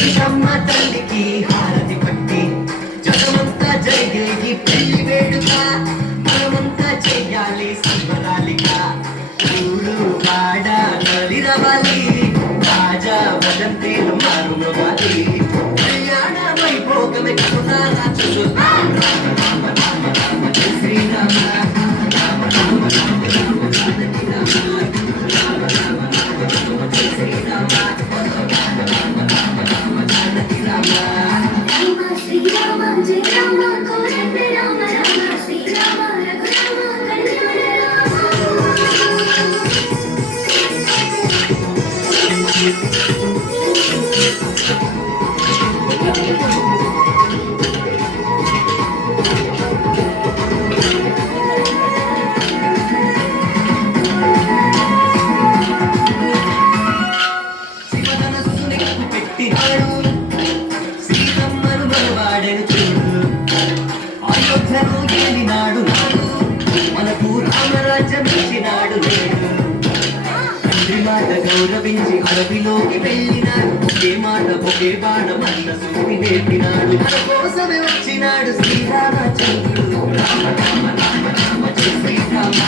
సీతమ్మ తల్లికి హారతి పట్టి జగమంతా జరిగేది పెళ్లి వేడుక మనమంతా చెయ్యాలి సంబరాలిగా ఊరు వాడ నలిరవాలి రాజా వదంతేలు మారుమవాలి కళ్యాణ వైభోగమే కరుణారా చూసు రామ రామ రామ రామ జయ శ్రీరామ రామ రామ రామ రామ జానకి రామ రామ రామ రామ రామ జయ శ్రీరామ రామ రామ రామ రామ జానకి రామ రామ శ్రీరామ జయ రామ కోదండ రామ రామ శ్రీరామ రఘురామ కళ్యాణ శివధనస్సుని పెట్టినాడు సీతమ్మను మనవాడెను చూడు అయోధ్యను ఏలినాడు నాడు మనకు రామరాజ్యం ఇచ్చినాడు నేడు తండ్రి మాట గౌరవించి అడవిలోకి వెళ్ళినాడు ఒకే మాట ఒకే బాణం అన్న సూటి నేర్పినాడు మన కోసమే వచ్చినాడు శ్రీరామచంద్రుడు రామ రామ రామ రామ జయ శ్రీరామ